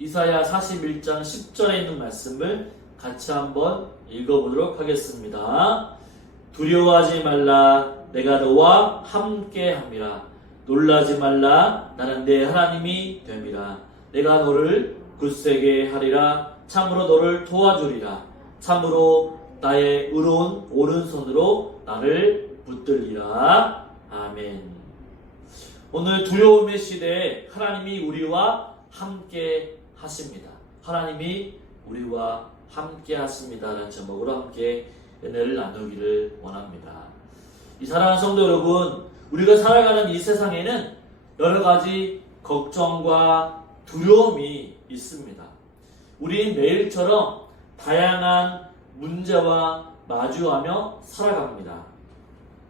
이사야 41장 10절에 있는 말씀을 같이 한번 읽어보도록 하겠습니다. 두려워하지 말라. 내가 너와 함께 함이라. 놀라지 말라. 나는 내 하나님이 됨이라. 내가 너를 굳세게 하리라. 참으로 너를 도와주리라. 참으로 나의 의로운 오른손으로 나를 붙들리라. 아멘. 오늘 두려움의 시대에 하나님이 우리와 함께 하십니다. 하나님이 우리와 함께 하십니다라는 제목으로 함께 은혜를 나누기를 원합니다. 이 사랑하는 성도 여러분, 우리가 살아가는 이 세상에는 여러 가지 걱정과 두려움이 있습니다. 우리는 매일처럼 다양한 문제와 마주하며 살아갑니다.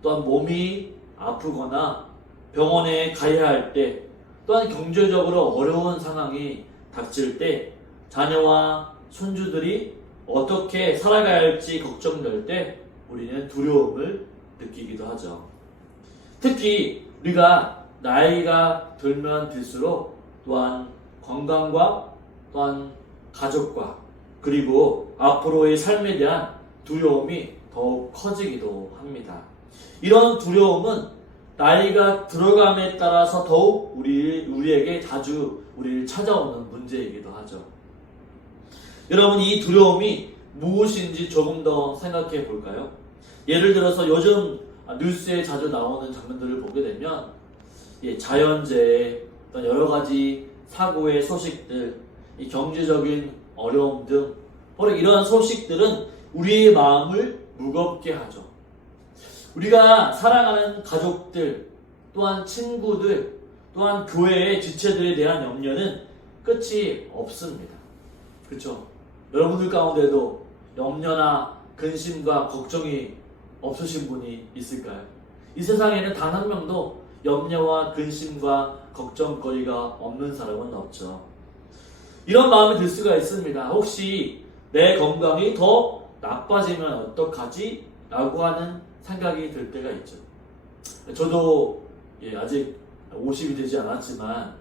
또한 몸이 아프거나 병원에 가야 할 때, 또한 경제적으로 어려운 상황이 닥칠 때, 자녀와 손주들이 어떻게 살아가야 할지 걱정될 때 우리는 두려움을 느끼기도 하죠. 특히 우리가 나이가 들면 들수록 또한 건강과 또한 가족과 그리고 앞으로의 삶에 대한 두려움이 더욱 커지기도 합니다. 이런 두려움은 나이가 들어감에 따라서 더욱 우리에게 자주 우리를 찾아오는 문제이기도 하죠. 여러분, 이 두려움이 무엇인지 조금 더 생각해 볼까요? 예를 들어서 요즘 뉴스에 자주 나오는 장면들을 보게 되면 자연재해, 여러 가지 사고의 소식들, 이 경제적인 어려움 등 바로 이러한 소식들은 우리의 마음을 무겁게 하죠. 우리가 사랑하는 가족들, 또한 친구들, 또한 교회의 지체들에 대한 염려는 끝이 없습니다. 그렇죠? 여러분들 가운데도 염려나 근심과 걱정이 없으신 분이 있을까요? 이 세상에는 단 한 명도 염려와 근심과 걱정거리가 없는 사람은 없죠. 이런 마음이 들 수가 있습니다. 혹시 내 건강이 더 나빠지면 어떡하지? 라고 하는 생각이 들 때가 있죠. 저도 아직 50이 되지 않았지만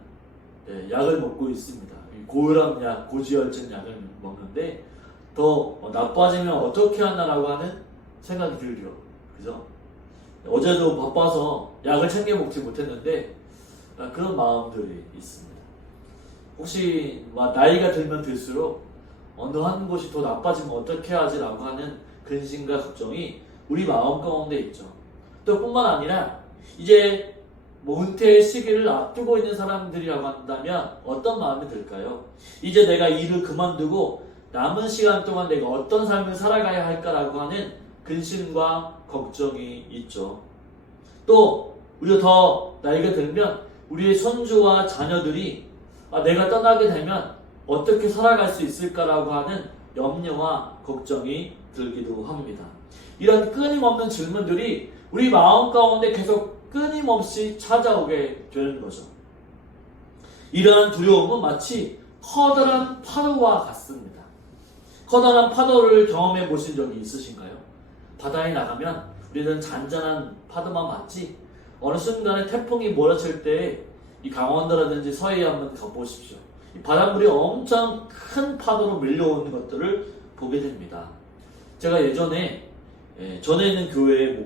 약을 먹고 있습니다. 고혈압약, 고지혈증 약을 먹는데 더 나빠지면 어떻게 하나라고 하는 생각이 들죠. 그죠? 어제도 바빠서 약을 챙겨 먹지 못했는데 그런 마음들이 있습니다. 혹시 나이가 들면 들수록 어느 한 곳이 더 나빠지면 어떻게 하지라고 하는 근심과 걱정이 우리 마음 가운데 있죠. 또 뿐만 아니라 이제 은퇴의 시기를 앞두고 있는 사람들이라고 한다면 어떤 마음이 들까요? 이제 내가 일을 그만두고 남은 시간 동안 내가 어떤 삶을 살아가야 할까라고 하는 근심과 걱정이 있죠. 또 우리가 더 나이가 들면 우리의 손주와 자녀들이 내가 떠나게 되면 어떻게 살아갈 수 있을까라고 하는 염려와 걱정이 들기도 합니다. 이런 끊임없는 질문들이 우리 마음 가운데 계속 끊임없이 찾아오게 되는 거죠. 이러한 두려움은 마치 커다란 파도와 같습니다. 커다란 파도를 경험해 보신 적이 있으신가요? 바다에 나가면 우리는 잔잔한 파도만 맞지 어느 순간에 태풍이 몰아칠 때 이 강원도라든지 서해에 한번 가보십시오. 이 바닷물이 엄청 큰 파도로 밀려오는 것들을 보게 됩니다. 제가 예전에 전에 있는 교회의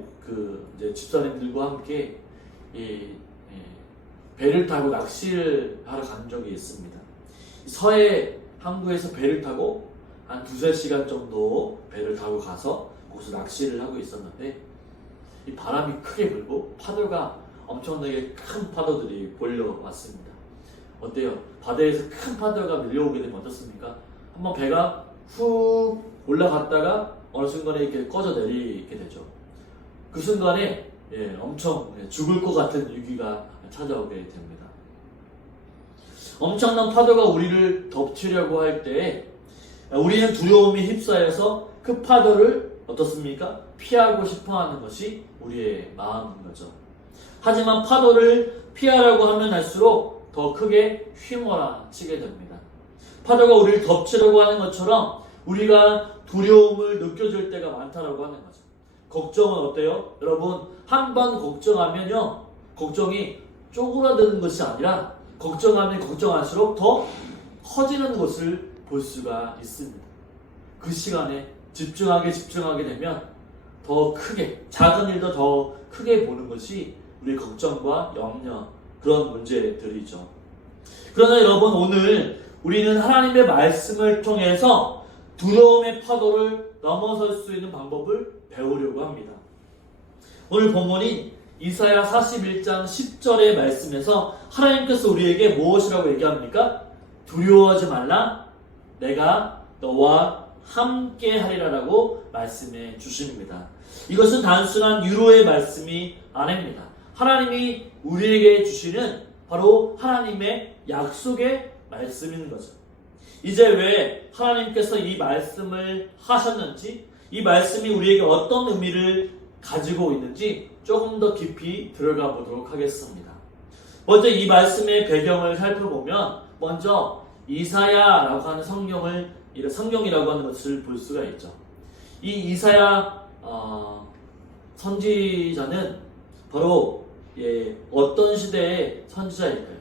이제 집사님들과 함께 배를 타고 낚시를 하러 간 적이 있습니다. 서해 항구에서 배를 타고 한 2-3시간 정도 배를 타고 가서 거기서 낚시를 하고 있었는데 이 바람이 크게 불고 파도가 엄청나게 큰 파도들이 몰려왔습니다. 어때요? 바다에서 큰 파도가 밀려오게 되면 어떻습니까? 한번 배가 훅 올라갔다가 어느 순간에 이렇게 꺼져 내리게 되죠. 그 순간에 엄청 죽을 것 같은 위기가 찾아오게 됩니다. 엄청난 파도가 우리를 덮치려고 할 때 우리는 두려움이 휩싸여서 그 파도를 어떻습니까? 피하고 싶어하는 것이 우리의 마음인 거죠. 하지만 파도를 피하려고 하면 할수록 더 크게 휘몰아치게 됩니다. 파도가 우리를 덮치려고 하는 것처럼 우리가 두려움을 느껴질 때가 많다라고 하는 거죠. 걱정은 어때요? 여러분, 한 번 걱정하면요, 걱정이 쪼그라드는 것이 아니라 걱정하면 걱정할수록 더 커지는 것을 볼 수가 있습니다. 그 시간에 집중하게 되면 더 크게, 작은 일도 더 크게 보는 것이 우리의 걱정과 염려, 그런 문제들이죠. 그러나 여러분, 오늘 우리는 하나님의 말씀을 통해서 두려움의 파도를 넘어설 수 있는 방법을 배우려고 합니다. 오늘 본문인 이사야 41장 10절의 말씀에서 하나님께서 우리에게 무엇이라고 얘기합니까? 두려워하지 말라, 내가 너와 함께 하리라라고 말씀해 주십니다. 이것은 단순한 위로의 말씀이 아닙니다. 하나님이 우리에게 주시는 바로 하나님의 약속의 말씀인 거죠. 이제 왜 하나님께서 이 말씀을 하셨는지, 이 말씀이 우리에게 어떤 의미를 가지고 있는지 조금 더 깊이 들어가 보도록 하겠습니다. 먼저 이 말씀의 배경을 살펴보면 먼저 이사야라고 하는 성경이라고 하는 것을 볼 수가 있죠. 이 이사야 선지자는 바로 어떤 시대의 선지자일까요?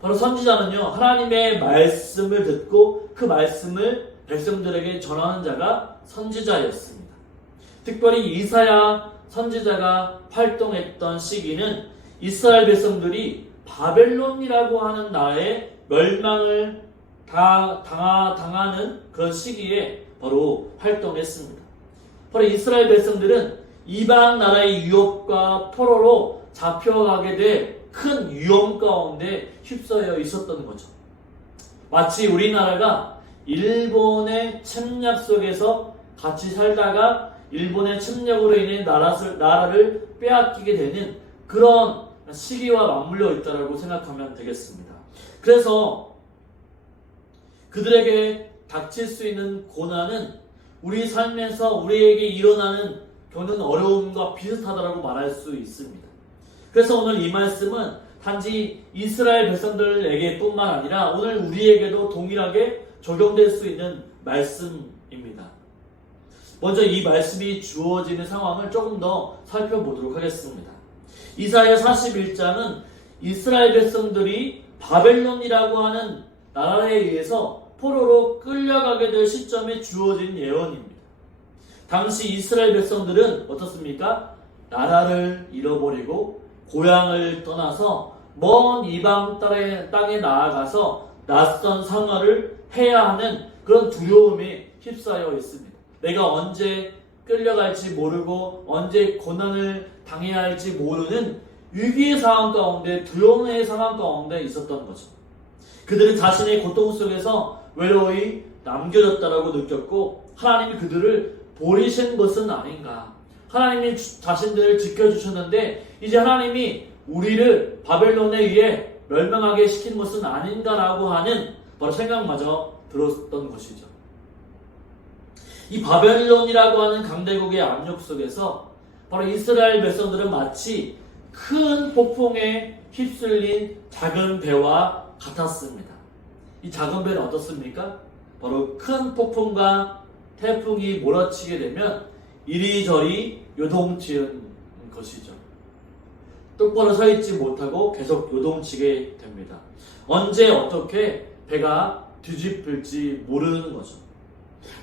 바로 선지자는요, 하나님의 말씀을 듣고 그 말씀을 백성들에게 전하는 자가 선지자였습니다. 특별히 이사야 선지자가 활동했던 시기는 이스라엘 백성들이 바벨론이라고 하는 나라의 멸망을 당하는 그런 시기에 바로 활동했습니다. 바로 이스라엘 백성들은 이방 나라의 유혹과 포로로 잡혀가게 될 큰 위험 가운데 휩싸여 있었던 거죠. 마치 우리나라가 일본의 침략 속에서 같이 살다가 일본의 침략으로 인해 나라를 빼앗기게 되는 그런 시기와 맞물려 있다고 생각하면 되겠습니다. 그래서 그들에게 닥칠 수 있는 고난은 우리 삶에서 우리에게 일어나는 겪는 어려움과 비슷하다고 말할 수 있습니다. 그래서 오늘 이 말씀은 단지 이스라엘 백성들에게 뿐만 아니라 오늘 우리에게도 동일하게 적용될 수 있는 말씀입니다. 먼저 이 말씀이 주어지는 상황을 조금 더 살펴보도록 하겠습니다. 이사야 41장은 이스라엘 백성들이 바벨론이라고 하는 나라에 의해서 포로로 끌려가게 될 시점에 주어진 예언입니다. 당시 이스라엘 백성들은 어떻습니까? 나라를 잃어버리고 고향을 떠나서 먼 이방 땅에 나아가서 낯선 생활을 해야 하는 그런 두려움에 휩싸여 있습니다. 내가 언제 끌려갈지 모르고 언제 고난을 당해야 할지 모르는 위기의 상황 가운데, 두려움의 상황 가운데 있었던 거죠. 그들은 자신의 고통 속에서 외로이 남겨졌다라고 느꼈고 하나님이 그들을 버리신 것은 아닌가. 하나님이 자신들을 지켜주셨는데 이제 하나님이 우리를 바벨론에 의해 멸망하게 시킨 것은 아닌가라고 하는 바로 생각마저 들었던 것이죠. 이 바벨론이라고 하는 강대국의 압력 속에서 바로 이스라엘 백성들은 마치 큰 폭풍에 휩쓸린 작은 배와 같았습니다. 이 작은 배는 어떻습니까? 바로 큰 폭풍과 태풍이 몰아치게 되면 이리저리 요동치는 것이죠. 똑바로 서 있지 못하고 계속 요동치게 됩니다. 언제 어떻게 배가 뒤집힐지 모르는 거죠.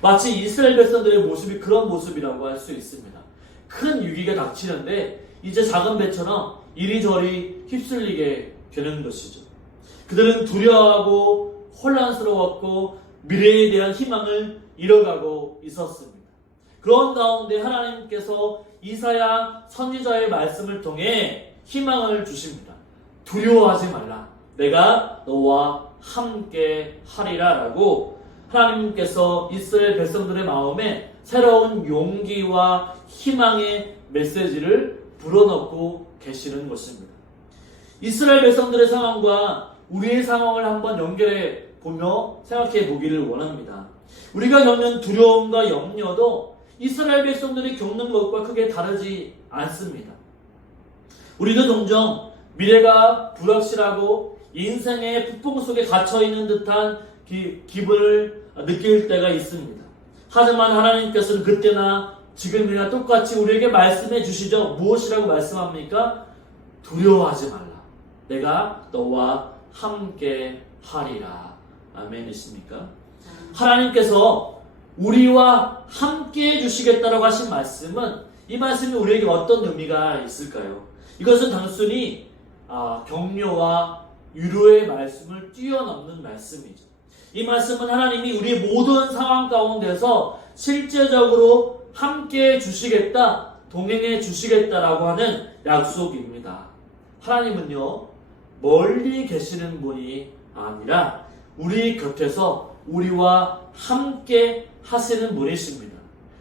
마치 이스라엘 백성들의 모습이 그런 모습이라고 할 수 있습니다. 큰 위기가 닥치는데 이제 작은 배처럼 이리저리 휩쓸리게 되는 것이죠. 그들은 두려워하고 혼란스러웠고 미래에 대한 희망을 잃어가고 있었습니다. 그런 가운데 하나님께서 이사야 선지자의 말씀을 통해 희망을 주십니다. 두려워하지 말라. 내가 너와 함께 하리라 라고 하나님께서 이스라엘 백성들의 마음에 새로운 용기와 희망의 메시지를 불어넣고 계시는 것입니다. 이스라엘 백성들의 상황과 우리의 상황을 한번 연결해 보며 생각해 보기를 원합니다. 우리가 겪는 두려움과 염려도 이스라엘 백성들이 겪는 것과 크게 다르지 않습니다. 우리도 종종 미래가 불확실하고 인생의 폭풍 속에 갇혀있는 듯한 기분을 느낄 때가 있습니다. 하지만 하나님께서는 그때나 지금이나 똑같이 우리에게 말씀해 주시죠. 무엇이라고 말씀합니까? 두려워하지 말라. 내가 너와 함께 하리라. 아멘이십니까? 하나님께서 우리와 함께 해주시겠다라고 하신 말씀은, 이 말씀이 우리에게 어떤 의미가 있을까요? 이것은 단순히 격려와 위로의 말씀을 뛰어넘는 말씀이죠. 이 말씀은 하나님이 우리의 모든 상황 가운데서 실제적으로 함께 해주시겠다, 동행해 주시겠다라고 하는 약속입니다. 하나님은요, 멀리 계시는 분이 아니라 우리 곁에서 우리와 함께 하시는 분이십니다.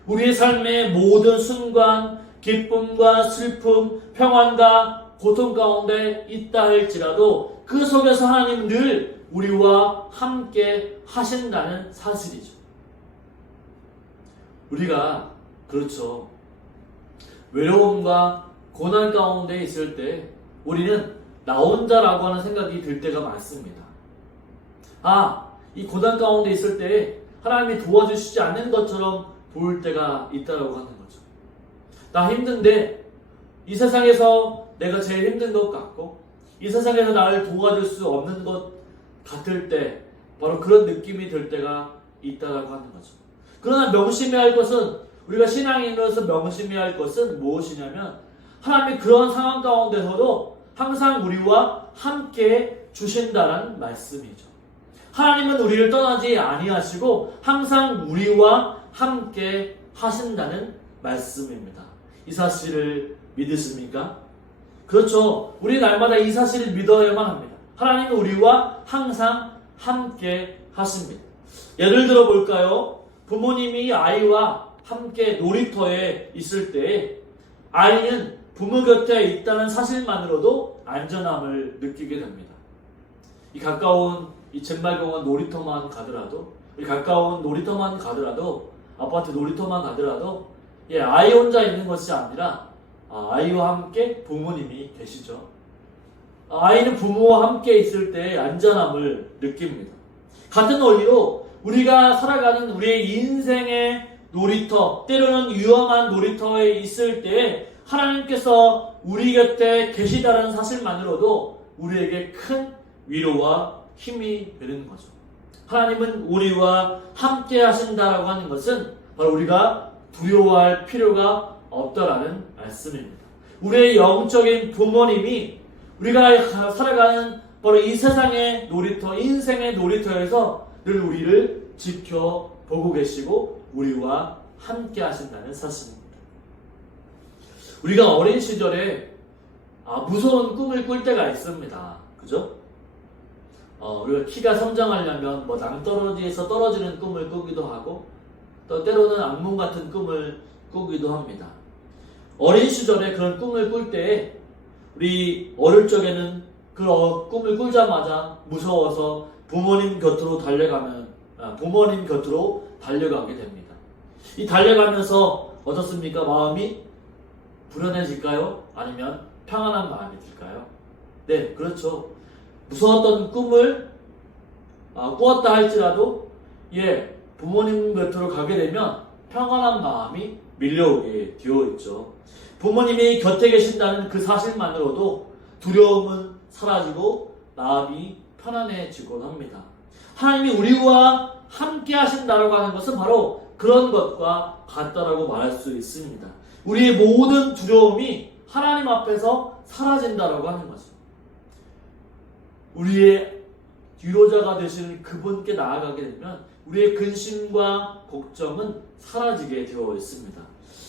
우리의 삶의 모든 순간, 기쁨과 슬픔, 평안과 고통 가운데 있다 할지라도 그 속에서 하나님은 늘 우리와 함께 하신다는 사실이죠. 우리가 그렇죠. 외로움과 고난 가운데 있을 때 우리는 나 혼자라고 하는 생각이 들 때가 많습니다. 이 고난 가운데 있을 때 하나님이 도와주시지 않는 것처럼 보일 때가 있다라고 하는 거죠. 나 힘든데 이 세상에서 내가 제일 힘든 것 같고 이 세상에서 나를 도와줄 수 없는 것 같을 때 바로 그런 느낌이 들 때가 있다라고 하는 거죠. 그러나 명심해야 할 것은, 우리가 신앙인으로서 명심해야 할 것은 무엇이냐면 하나님이 그런 상황 가운데서도 항상 우리와 함께 주신다는 말씀이죠. 하나님은 우리를 떠나지 아니하시고 항상 우리와 함께 하신다는 말씀입니다. 이 사실을 믿으십니까? 그렇죠. 우리 날마다 이 사실을 믿어야만 합니다. 하나님은 우리와 항상 함께 하십니다. 예를 들어 볼까요? 부모님이 아이와 함께 놀이터에 있을 때 아이는 부모 곁에 있다는 사실만으로도 안전함을 느끼게 됩니다. 이 가까운 젠발공원 놀이터만 가더라도, 가까운 놀이터만 가더라도, 아파트 놀이터만 가더라도 아이 혼자 있는 것이 아니라 아이와 함께 부모님이 계시죠. 아이는 부모와 함께 있을 때 안전함을 느낍니다. 같은 원리로 우리가 살아가는 우리의 인생의 놀이터, 때로는 위험한 놀이터에 있을 때 하나님께서 우리 곁에 계시다는 사실만으로도 우리에게 큰 위로와 힘이 되는 거죠. 하나님은 우리와 함께 하신다라고 하는 것은 바로 우리가 두려워할 필요가 없다라는 말씀입니다. 우리의 영적인 부모님이 우리가 살아가는 바로 이 세상의 놀이터, 인생의 놀이터에서 늘 우리를 지켜보고 계시고 우리와 함께 하신다는 사실입니다. 우리가 어린 시절에 무서운 꿈을 꿀 때가 있습니다. 그죠? 우리가 키가 성장하려면 낭떠러지에서 떨어지는 꿈을 꾸기도 하고 또 때로는 악몽 같은 꿈을 꾸기도 합니다. 어린 시절에 그런 꿈을 꿀 때 우리 어릴 적에는 그 꿈을 꿀자마자 무서워서 부모님 곁으로 달려가게 됩니다. 이 달려가면서 어떻습니까? 마음이 불안해질까요? 아니면 평안한 마음이 들까요? 네, 그렇죠. 무서웠던 꿈을 꾸었다 할지라도 부모님 곁으로 가게 되면 평안한 마음이 밀려오게 되어 있죠. 부모님이 곁에 계신다는 그 사실만으로도 두려움은 사라지고 마음이 편안해지곤 합니다. 하나님이 우리와 함께 하신다라고 하는 것은 바로 그런 것과 같다라고 말할 수 있습니다. 우리의 모든 두려움이 하나님 앞에서 사라진다라고 하는 거죠. 우리의 위로자가 되시는 그분께 나아가게 되면 우리의 근심과 걱정은 사라지게 되어 있습니다.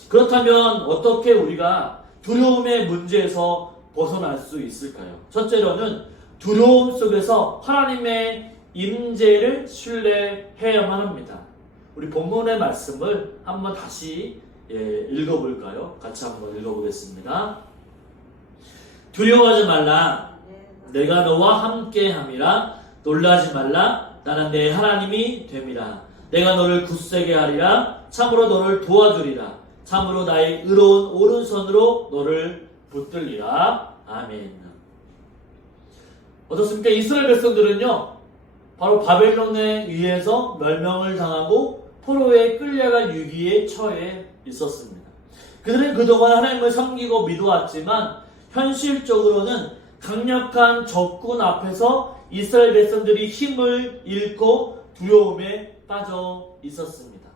그렇다면 어떻게 우리가 두려움의 문제에서 벗어날 수 있을까요? 첫째로는 두려움 속에서 하나님의 임재를 신뢰해야만 합니다. 우리 본문의 말씀을 한번 다시 읽어볼까요? 같이 한번 읽어보겠습니다. 두려워하지 말라. 내가 너와 함께함이라. 놀라지 말라. 나는 내 하나님이 됨이라. 내가 너를 굳세게 하리라. 참으로 너를 도와주리라. 참으로 나의 의로운 오른손으로 너를 붙들리라. 아멘. 어떻습니까? 이스라엘 백성들은요, 바로 바벨론에 의해서 멸망을 당하고 포로에 끌려갈 위기에 처해 있었습니다. 그들은 그동안 하나님을 섬기고 믿어왔지만 현실적으로는 강력한 적군 앞에서 이스라엘 백성들이 힘을 잃고 두려움에 빠져 있었습니다.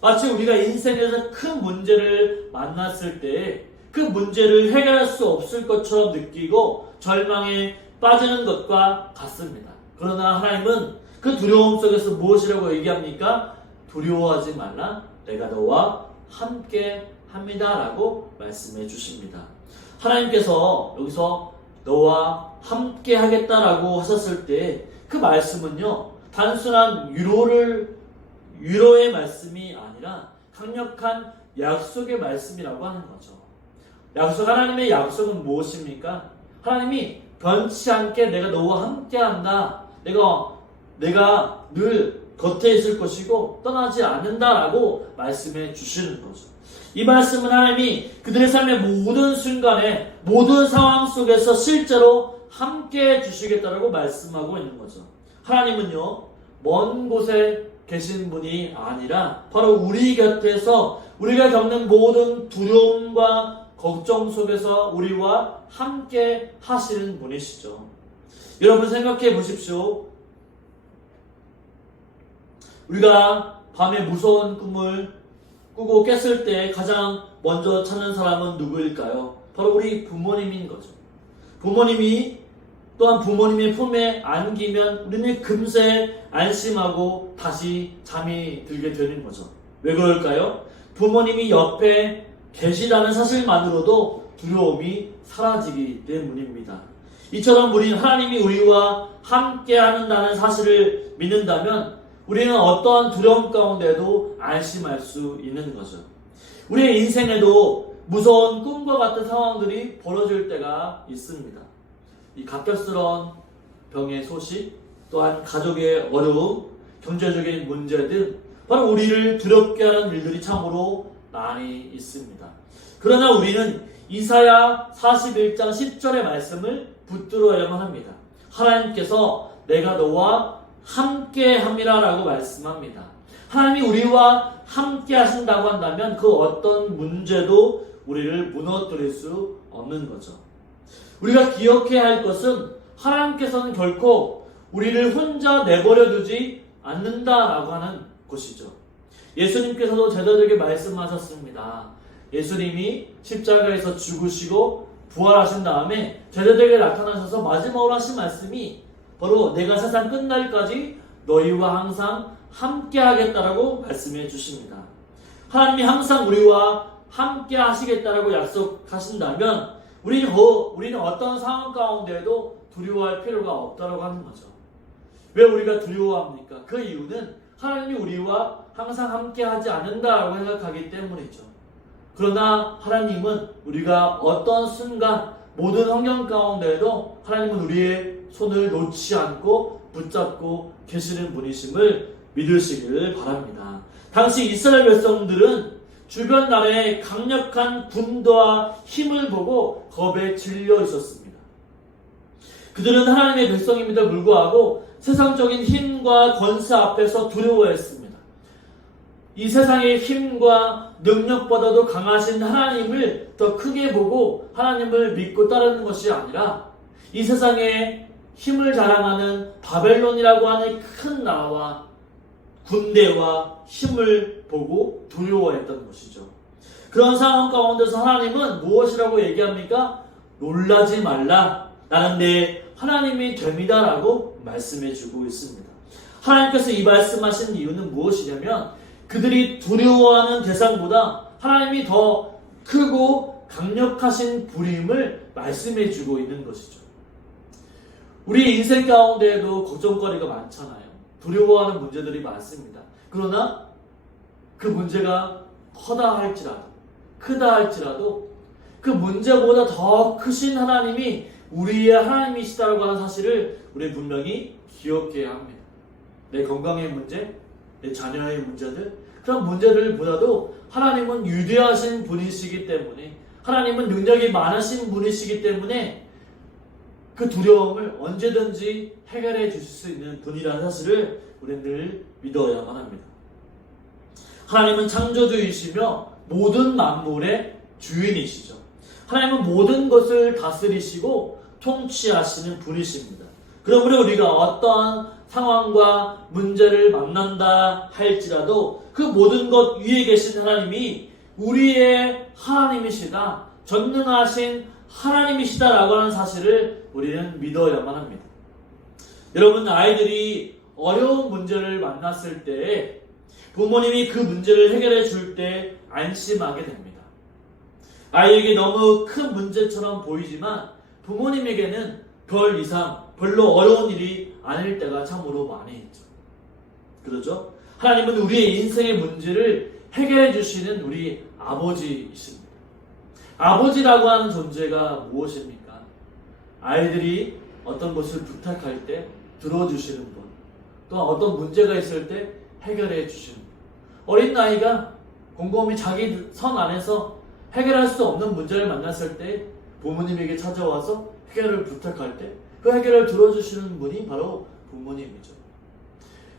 마치 우리가 인생에서 큰 문제를 만났을 때 그 문제를 해결할 수 없을 것처럼 느끼고 절망에 빠지는 것과 같습니다. 그러나 하나님은 그 두려움 속에서 무엇이라고 얘기합니까? 두려워하지 말라, 내가 너와 함께 합니다 라고 말씀해 주십니다. 하나님께서 여기서 너와 함께 하겠다라고 하셨을 때 그 말씀은요, 단순한 위로의 말씀이 아니라 강력한 약속의 말씀이라고 하는 거죠. 하나님의 약속은 무엇입니까? 하나님이 변치 않게 내가 너와 함께 한다. 내가 늘 곁에 있을 것이고 떠나지 않는다라고 말씀해 주시는 거죠. 이 말씀은 하나님이 그들의 삶의 모든 순간에 모든 상황 속에서 실제로 함께 해주시겠다라고 말씀하고 있는 거죠. 하나님은요, 먼 곳에 계신 분이 아니라 바로 우리 곁에서 우리가 겪는 모든 두려움과 걱정 속에서 우리와 함께 하시는 분이시죠. 여러분 생각해 보십시오. 우리가 밤에 무서운 꿈을 꾸고 깼을 때 가장 먼저 찾는 사람은 누구일까요? 바로 우리 부모님인 거죠. 부모님이 또한 부모님의 품에 안기면 우리는 금세 안심하고 다시 잠이 들게 되는 거죠. 왜 그럴까요? 부모님이 옆에 계시다는 사실만으로도 두려움이 사라지기 때문입니다. 이처럼 우리는 하나님이 우리와 함께 한다는 사실을 믿는다면 우리는 어떠한 두려움 가운데도 안심할 수 있는 거죠. 우리의 인생에도 무서운 꿈과 같은 상황들이 벌어질 때가 있습니다. 이 갑작스러운 병의 소식, 또한 가족의 어려움, 경제적인 문제 등 바로 우리를 두렵게 하는 일들이 참으로 많이 있습니다. 그러나 우리는 이사야 41장 10절의 말씀을 붙들어야만 합니다. 하나님께서 내가 너와 함께 함이라 라고 말씀합니다. 하나님이 우리와 함께 하신다고 한다면 그 어떤 문제도 우리를 무너뜨릴 수 없는 거죠. 우리가 기억해야 할 것은 하나님께서는 결코 우리를 혼자 내버려 두지 않는다라고 하는 것이죠. 예수님께서도 제자들에게 말씀하셨습니다. 예수님이 십자가에서 죽으시고 부활하신 다음에 제자들에게 나타나셔서 마지막으로 하신 말씀이 바로 내가 세상 끝날까지 너희와 항상 함께 하겠다라고 말씀해 주십니다. 하나님이 항상 우리와 함께 하시겠다라고 약속하신다면 우리는 어떤 상황 가운데에도 두려워할 필요가 없다라고 하는 거죠. 왜 우리가 두려워합니까? 그 이유는 하나님이 우리와 항상 함께 하지 않는다라고 생각하기 때문이죠. 그러나 하나님은 우리가 어떤 순간 모든 환경 가운데에도 하나님은 우리의 손을 놓지 않고 붙잡고 계시는 분이심을 믿으시기를 바랍니다. 당시 이스라엘 백성들은 주변 나라의 강력한 군대와 힘을 보고 겁에 질려 있었습니다. 그들은 하나님의 백성임에도 불구하고 세상적인 힘과 권세 앞에서 두려워했습니다. 이 세상의 힘과 능력보다도 강하신 하나님을 더 크게 보고 하나님을 믿고 따르는 것이 아니라 이 세상에 힘을 자랑하는 바벨론이라고 하는 큰 나라와 군대와 힘을 보고 두려워했던 것이죠. 그런 상황 가운데서 하나님은 무엇이라고 얘기합니까? 놀라지 말라. 나는 내 하나님이 됩니다라고 말씀해주고 있습니다. 하나님께서 이 말씀하신 이유는 무엇이냐면 그들이 두려워하는 대상보다 하나님이 더 크고 강력하신 분임을 말씀해주고 있는 것이죠. 우리 인생 가운데에도 걱정거리가 많잖아요. 두려워하는 문제들이 많습니다. 그러나 그 문제가 크다 할지라도 그 문제보다 더 크신 하나님이 우리의 하나님이시다라고 하는 사실을 우리 분명히 기억해야 합니다. 내 건강의 문제, 내 자녀의 문제들, 그런 문제들보다도 하나님은 위대하신 분이시기 때문에, 하나님은 능력이 많으신 분이시기 때문에 그 두려움을 언제든지 해결해 주실 수 있는 분이라는 사실을 우리는 늘 믿어야만 합니다. 하나님은 창조주이시며 모든 만물의 주인이시죠. 하나님은 모든 것을 다스리시고 통치하시는 분이십니다. 그러므로 우리가 어떠한 상황과 문제를 만난다 할지라도 그 모든 것 위에 계신 하나님이 우리의 하나님이시다, 전능하신 하나님이시다라고 하는 사실을 우리는 믿어야만 합니다. 여러분, 아이들이 어려운 문제를 만났을 때 부모님이 그 문제를 해결해 줄 때 안심하게 됩니다. 아이에게 너무 큰 문제처럼 보이지만 부모님에게는 별 이상 별로 어려운 일이 아닐 때가 참으로 많이 있죠. 그렇죠? 하나님은 우리의 인생의 문제를 해결해 주시는 우리 아버지이십니다. 아버지라고 하는 존재가 무엇입니까? 아이들이 어떤 것을 부탁할 때 들어주시는 분, 또 어떤 문제가 있을 때 해결해 주시는 분. 어린 아이가 곰곰이 자기 선 안에서 해결할 수 없는 문제를 만났을 때 부모님에게 찾아와서 해결을 부탁할 때 그 해결을 들어주시는 분이 바로 부모님이죠.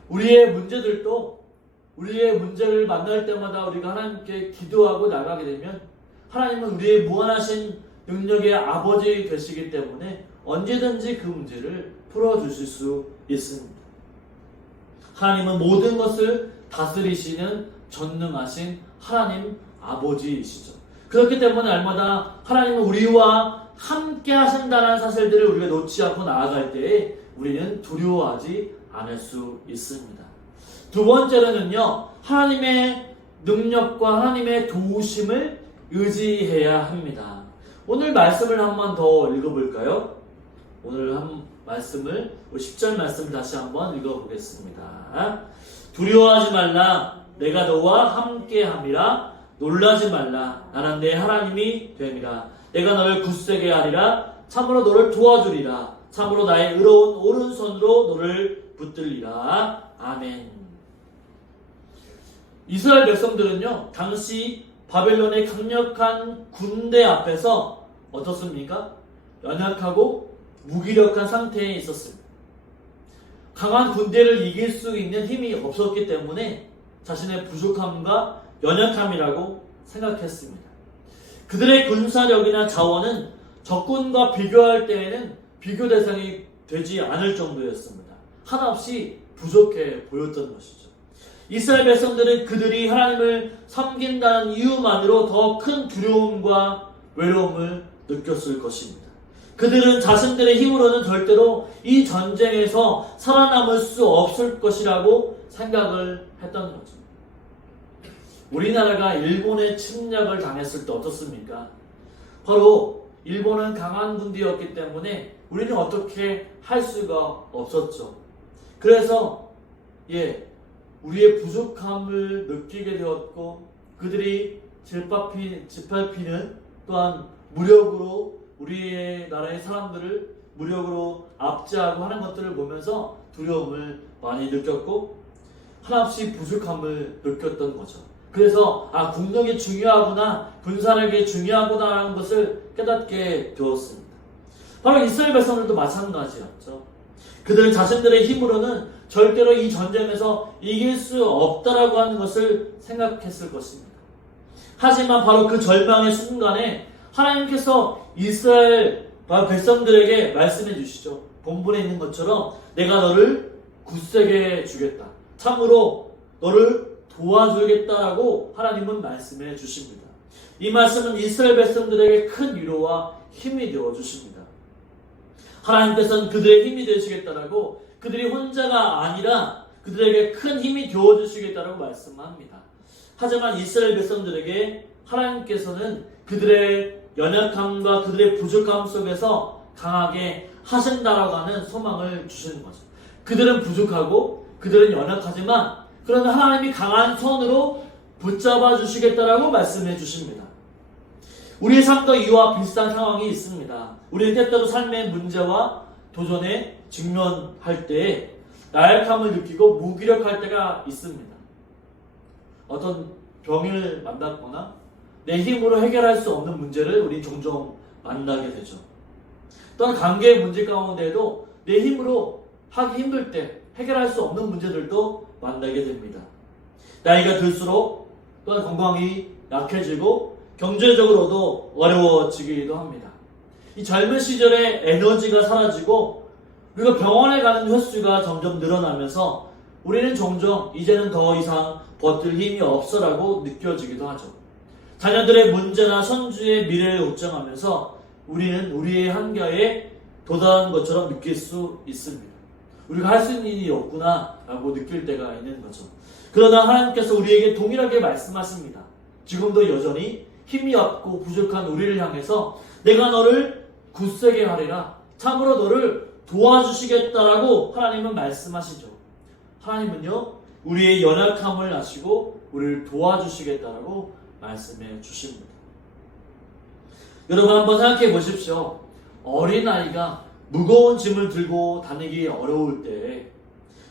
우리의 문제들도 우리의 문제를 만날 때마다 우리가 하나님께 기도하고 나가게 되면 하나님은 우리의 무한하신 능력의 아버지 되시기 때문에 언제든지 그 문제를 풀어주실 수 있습니다. 하나님은 모든 것을 다스리시는 전능하신 하나님 아버지이시죠. 그렇기 때문에 날마다 하나님은 우리와 함께 하신다는 사실들을 우리가 놓지 않고 나아갈 때에 우리는 두려워하지 않을 수 있습니다. 두 번째로는요, 하나님의 능력과 하나님의 도우심을 의지해야 합니다. 오늘 말씀을 한 번 더 읽어볼까요? 오늘 한 말씀을, 10절 말씀을 다시 한번 읽어보겠습니다. 두려워하지 말라, 내가 너와 함께함이라. 놀라지 말라, 나는 내 하나님이 됨이라. 내가 너를 굳세게 하리라. 참으로 너를 도와주리라. 참으로 나의 의로운 오른손으로 너를 붙들리라. 아멘. 이스라엘 백성들은요, 당시 바벨론의 강력한 군대 앞에서 어떻습니까? 연약하고 무기력한 상태에 있었습니다. 강한 군대를 이길 수 있는 힘이 없었기 때문에 자신의 부족함과 연약함이라고 생각했습니다. 그들의 군사력이나 자원은 적군과 비교할 때에는 비교 대상이 되지 않을 정도였습니다. 한없이 부족해 보였던 것이죠. 이스라엘 백성들은 그들이 하나님을 섬긴다는 이유만으로 더 큰 두려움과 외로움을 느꼈을 것입니다. 그들은 자신들의 힘으로는 절대로 이 전쟁에서 살아남을 수 없을 것이라고 생각을 했던 거죠. 우리나라가 일본의 침략을 당했을 때 어떻습니까? 바로 일본은 강한 군대였기 때문에 우리는 어떻게 할 수가 없었죠. 그래서 우리의 부족함을 느끼게 되었고, 그들이 짓밟히는 또한 무력으로 우리의 나라의 사람들을 무력으로 압제하고 하는 것들을 보면서 두려움을 많이 느꼈고 한없이 부족함을 느꼈던 거죠. 그래서 국력이 중요하구나, 군사력이 중요하구나라는 것을 깨닫게 되었습니다. 바로 이스라엘 백성들도 마찬가지였죠. 그들은 자신들의 힘으로는 절대로 이 전쟁에서 이길 수 없다라고 하는 것을 생각했을 것입니다. 하지만 바로 그 절망의 순간에 하나님께서 이스라엘 백성들에게 말씀해 주시죠. 본문에 있는 것처럼 내가 너를 굳세게 주겠다. 참으로 너를 도와주겠다라고 하나님은 말씀해 주십니다. 이 말씀은 이스라엘 백성들에게 큰 위로와 힘이 되어 주십니다. 하나님께서는 그들의 힘이 되시겠다라고, 그들이 혼자가 아니라 그들에게 큰 힘이 되어 주시겠다라고 말씀합니다. 하지만 이스라엘 백성들에게 하나님께서는 그들의 연약함과 그들의 부족함 속에서 강하게 하신다라고 하는 소망을 주시는 거죠. 그들은 부족하고 그들은 연약하지만 그러나 하나님이 강한 손으로 붙잡아 주시겠다라고 말씀해 주십니다. 우리의 삶도 이와 비슷한 상황이 있습니다. 우리는 때때로 삶의 문제와 도전에 직면할 때 나약함을 느끼고 무기력할 때가 있습니다. 어떤 병을 만났거나 내 힘으로 해결할 수 없는 문제를 우리 종종 만나게 되죠. 또한 관계의 문제 가운데에도 내 힘으로 하기 힘들 때 해결할 수 없는 문제들도 만나게 됩니다. 나이가 들수록 또한 건강이 약해지고 경제적으로도 어려워지기도 합니다. 이 젊은 시절의 에너지가 사라지고 우리가 병원에 가는 횟수가 점점 늘어나면서 우리는 종종 이제는 더 이상 버틸 힘이 없어라고 느껴지기도 하죠. 자녀들의 문제나 손주의 미래를 걱정하면서 우리는 우리의 한계에 도달한 것처럼 느낄 수 있습니다. 우리가 할 수 있는 일이 없구나 라고 느낄 때가 있는 거죠. 그러나 하나님께서 우리에게 동일하게 말씀하십니다. 지금도 여전히 힘이 없고 부족한 우리를 향해서 내가 너를 굳세게 하리라, 참으로 너를 도와주시겠다라고 하나님은 말씀하시죠. 하나님은요, 우리의 연약함을 아시고 우리를 도와주시겠다라고 말씀해 주십니다. 여러분 한번 생각해 보십시오. 어린아이가 무거운 짐을 들고 다니기 어려울 때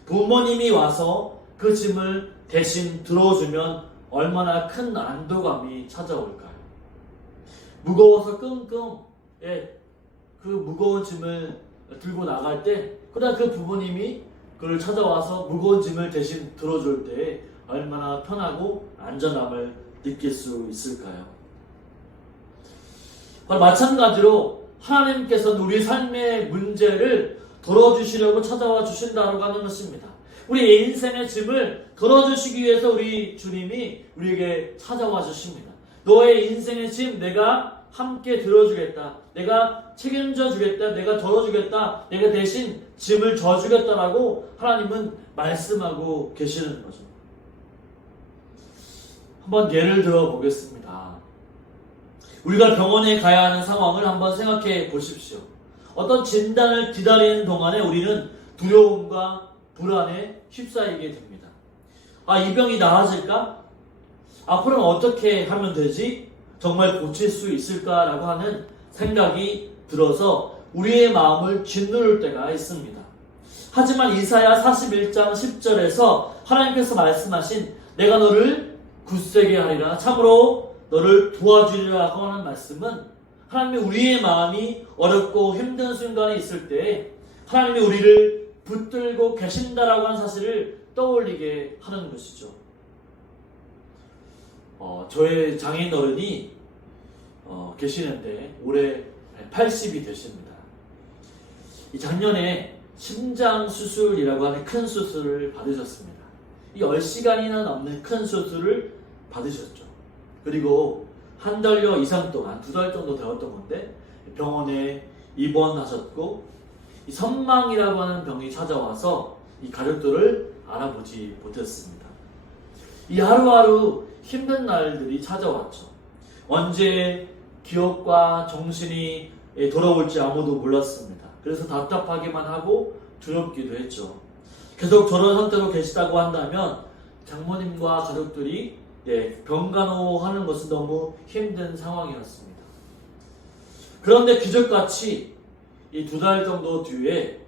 부모님이 와서 그 짐을 대신 들어주면 얼마나 큰 안도감이 찾아올까요? 무거워서 끙끙 그 무거운 짐을 들고 나갈 때 그러나 그 부모님이 그를 찾아와서 무거운 짐을 대신 들어줄 때 얼마나 편하고 안전함을 느낄 수 있을까요? 바로 마찬가지로 하나님께서는 우리 삶의 문제를 덜어주시려고 찾아와 주신다고 하는 것입니다. 우리 인생의 짐을 덜어주시기 위해서 우리 주님이 우리에게 찾아와 주십니다. 너의 인생의 짐 내가 함께 들어주겠다. 내가 책임져 주겠다. 내가 덜어주겠다. 내가 대신 짐을 져주겠다라고 하나님은 말씀하고 계시는 거죠. 한번 예를 들어 보겠습니다. 우리가 병원에 가야 하는 상황을 한번 생각해 보십시오. 어떤 진단을 기다리는 동안에 우리는 두려움과 불안에 휩싸이게 됩니다. 이 병이 나아질까? 앞으로는 어떻게 하면 되지? 정말 고칠 수 있을까라고 하는 생각이 들어서 우리의 마음을 짓누를 때가 있습니다. 하지만 이사야 41장 10절에서 하나님께서 말씀하신 내가 너를 굳세게 하리라, 참으로 너를 도와주리라고 하는 말씀은 하나님이 우리의 마음이 어렵고 힘든 순간이 있을 때 하나님이 우리를 붙들고 계신다라고 하는 사실을 떠올리게 하는 것이죠. 저의 장인어른이 계시는데 올해 80이 되십니다. 작년에 심장 수술이라고 하는 큰 수술을 받으셨습니다. 10시간이나 넘는 큰 수술을 받으셨죠. 그리고 한 달여 이상 동안 2달 정도 되었던 건데 병원에 입원하셨고 이 선망이라고 하는 병이 찾아와서 이 가족들을 알아보지 못했습니다. 이 하루하루 힘든 날들이 찾아왔죠. 언제 기억과 정신이 돌아올지 아무도 몰랐습니다. 그래서 답답하기만 하고 두렵기도 했죠. 계속 저런 상태로 계시다고 한다면 장모님과 가족들이 병간호하는 것은 너무 힘든 상황이었습니다. 그런데 기적같이 이 2달 정도 뒤에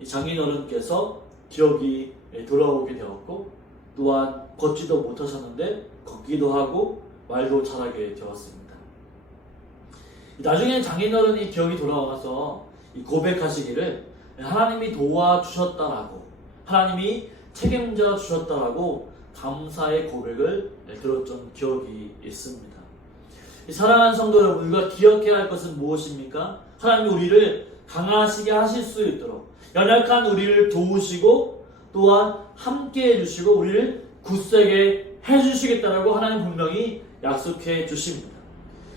이 장인어른께서 기억이 돌아오게 되었고 또한 걷지도 못하셨는데 걷기도 하고 말도 잘하게 되었습니다. 나중에 장인어른이 기억이 돌아와서 고백하시기를 하나님이 도와주셨다라고, 하나님이 책임져 주셨다라고 감사의 고백을 들었던 기억이 있습니다. 사랑하는 성도 여러분, 우리가 기억해야 할 것은 무엇입니까? 하나님이 우리를 강하시게 하실 수 있도록 연약한 우리를 도우시고 또한 함께 해주시고 우리를 굳세게 해주시겠다라고 하나님 분명히 약속해 주십니다.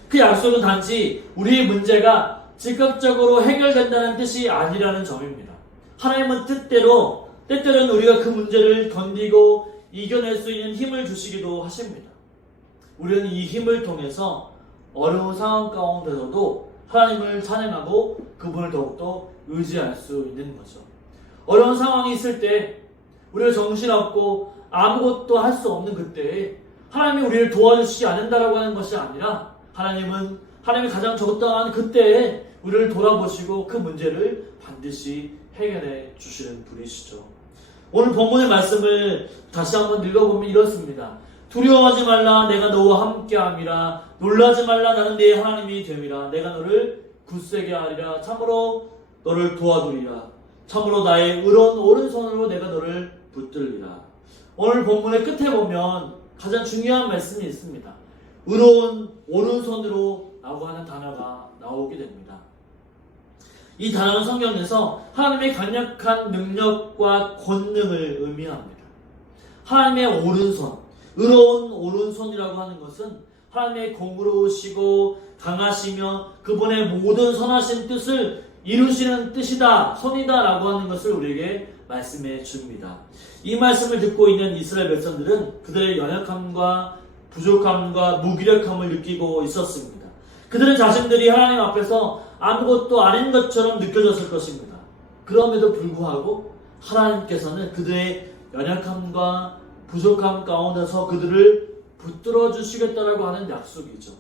그 약속은 단지 우리의 문제가 즉각적으로 해결된다는 뜻이 아니라는 점입니다. 하나님은 때때로는 우리가 그 문제를 견디고 이겨낼 수 있는 힘을 주시기도 하십니다. 우리는 이 힘을 통해서 어려운 상황 가운데서도 하나님을 찬양하고 그분을 더욱더 의지할 수 있는 거죠. 어려운 상황이 있을 때 우리가 정신없고 아무것도 할 수 없는 그때에 하나님이 우리를 도와주시지 않는다라고 하는 것이 아니라 하나님이 가장 적당한 그때에 우리를 돌아보시고 그 문제를 반드시 해결해 주시는 분이시죠. 오늘 본문의 말씀을 다시 한번 읽어보면 이렇습니다. 두려워하지 말라, 내가 너와 함께함이라. 놀라지 말라, 나는 네 하나님이 됨이라. 내가 너를 굳세게 하리라. 참으로 너를 도와주리라. 참으로 나의 의로운 오른손으로 내가 너를 붙들리라. 오늘 본문의 끝에 보면 가장 중요한 말씀이 있습니다. 의로운 오른손으로 라고 하는 단어가 나오게 됩니다. 이 단어는 성경에서 하나님의 강력한 능력과 권능을 의미합니다. 하나님의 오른손, 의로운 오른손이라고 하는 것은 하나님의 공의로우시고 강하시며 그분의 모든 선하신 뜻을 이루시는 뜻이다, 손이다 라고 하는 것을 우리에게 말씀해 줍니다. 이 말씀을 듣고 있는 이스라엘 백성들은 그들의 연약함과 부족함과 무기력함을 느끼고 있었습니다. 그들은 자신들이 하나님 앞에서 아무것도 아닌 것처럼 느껴졌을 것입니다. 그럼에도 불구하고 하나님께서는 그들의 연약함과 부족함 가운데서 그들을 붙들어 주시겠다라고 하는 약속이죠.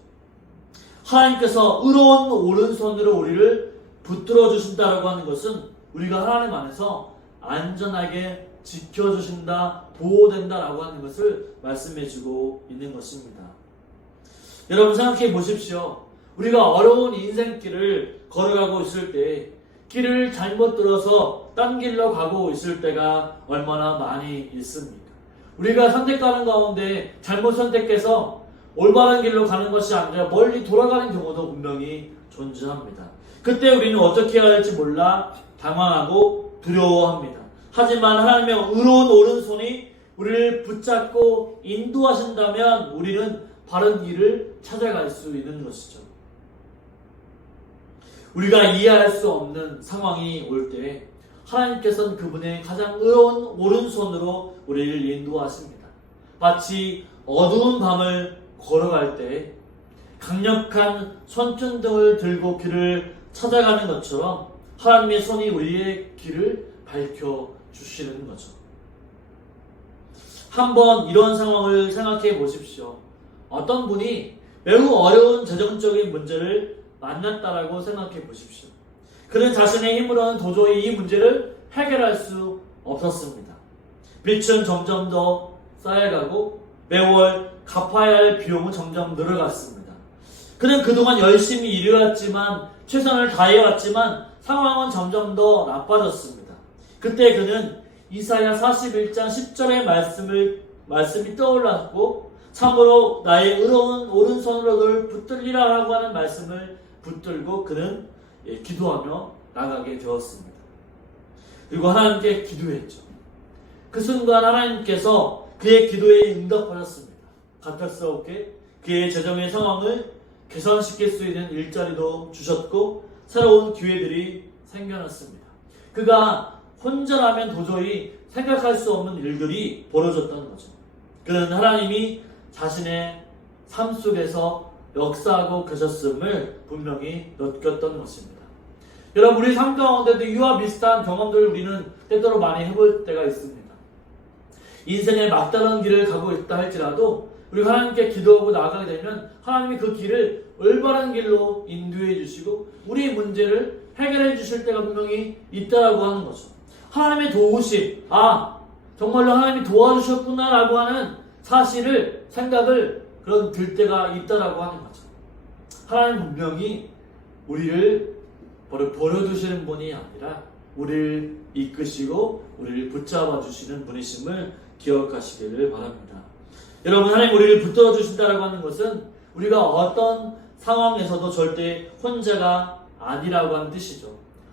하나님께서 의로운 오른손으로 우리를 붙들어 주신다라고 하는 것은 우리가 하나님 안에서 안전하게 지켜주신다, 보호된다라고 하는 것을 말씀해주고 있는 것입니다. 여러분 생각해 보십시오. 우리가 어려운 인생길을 걸어가고 있을 때 길을 잘못 들어서 딴 길로 가고 있을 때가 얼마나 많이 있습니까? 우리가 선택하는 가운데 잘못 선택해서 올바른 길로 가는 것이 아니라 멀리 돌아가는 경우도 분명히 존재합니다. 그때 우리는 어떻게 해야 할지 몰라 당황하고 두려워합니다. 하지만 하나님의 의로운 오른손이 우리를 붙잡고 인도하신다면 우리는 바른 길을 찾아갈 수 있는 것이죠. 우리가 이해할 수 없는 상황이 올 때 하나님께서는 그분의 가장 의로운 오른손으로 우리를 인도하십니다. 마치 어두운 밤을 걸어갈 때 강력한 손전등을 들고 길을 찾아가는 것처럼 하나님의 손이 우리의 길을 밝혀주시는 거죠. 한번 이런 상황을 생각해 보십시오. 어떤 분이 매우 어려운 재정적인 문제를 만났다라고 생각해 보십시오. 그는 자신의 힘으로는 도저히 이 문제를 해결할 수 없었습니다. 빚은 점점 더 쌓여가고 매월 갚아야 할 비용은 점점 늘어갔습니다. 그는 그동안 열심히 일해왔지만 최선을 다해왔지만 상황은 점점 더 나빠졌습니다. 그때 그는 이사야 41장 10절의 말씀이 떠올랐고 참으로 나의 의로운 오른손으로 널 붙들리라라고 하는 말씀을 붙들고 그는 기도하며 나가게 되었습니다. 그리고 하나님께 기도했죠. 그 순간 하나님께서 그의 기도에 응답하셨습니다. 갑작스럽게 그의 재정의 상황을 개선시킬 수 있는 일자리도 주셨고 새로운 기회들이 생겨났습니다. 그가 혼자라면 도저히 생각할 수 없는 일들이 벌어졌다는 거죠. 그는 하나님이 자신의 삶 속에서 역사하고 계셨음을 분명히 느꼈던 것입니다. 여러분 우리 삶 가운데도 이와 비슷한 경험들을 우리는 때때로 많이 해볼 때가 있습니다. 인생의 막다른 길을 가고 있다 할지라도 우리가 하나님께 기도하고 나아가게 되면 하나님이 그 길을 올바른 길로 인도해 주시고 우리의 문제를 해결해 주실 때가 분명히 있다라고 하는 거죠. 하나님의 도우심, 정말로 하나님이 도와주셨구나 라고 하는 사실을 생각을 들 때가 있다라고 하는 거죠. 하나님 분명히 우리를 버려두시는 분이 아니라 우리를 이끄시고 우리를 붙잡아 주시는 분이심을 기억하시기를 바랍니다. 여러분 하나님 우리를 붙들어 주신다라고 하는 것은 우리가 어떤 상황에서도 절대 혼자가 아니라고 하는 뜻이죠.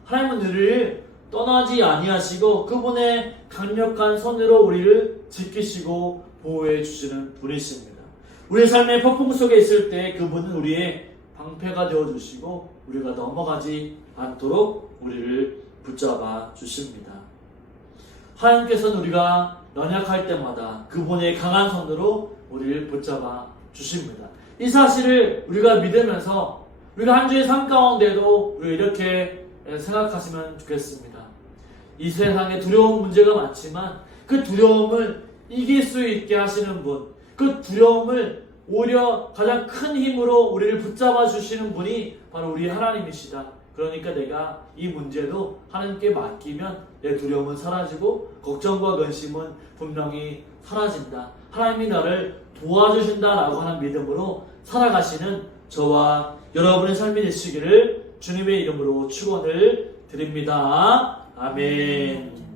하나님은 우리를 떠나지 아니하시고 그분의 강력한 손으로 우리를 지키시고 보호해 주시는 분이십니다. 우리의 삶의 폭풍 속에 있을 때 그분은 우리의 방패가 되어주시고 우리가 넘어가지 않도록 우리를 붙잡아 주십니다. 하나님께서는 우리가 연약할 때마다 그분의 강한 손으로 우리를 붙잡아 주십니다. 이 사실을 우리가 믿으면서 우리가 한 주의 삶 가운데도 우리 이렇게 생각하시면 좋겠습니다. 이 세상에 두려운 문제가 많지만 그 두려움을 이길 수 있게 하시는 분, 그 두려움을 오히려 가장 큰 힘으로 우리를 붙잡아 주시는 분이 바로 우리 하나님이시다. 그러니까 내가 이 문제도 하나님께 맡기면 내 두려움은 사라지고 걱정과 근심은 분명히 사라진다. 하나님이 나를 도와주신다라고 하는 믿음으로 살아가시는 저와 여러분의 삶이 되시기를 주님의 이름으로 축원을 드립니다. 아멘.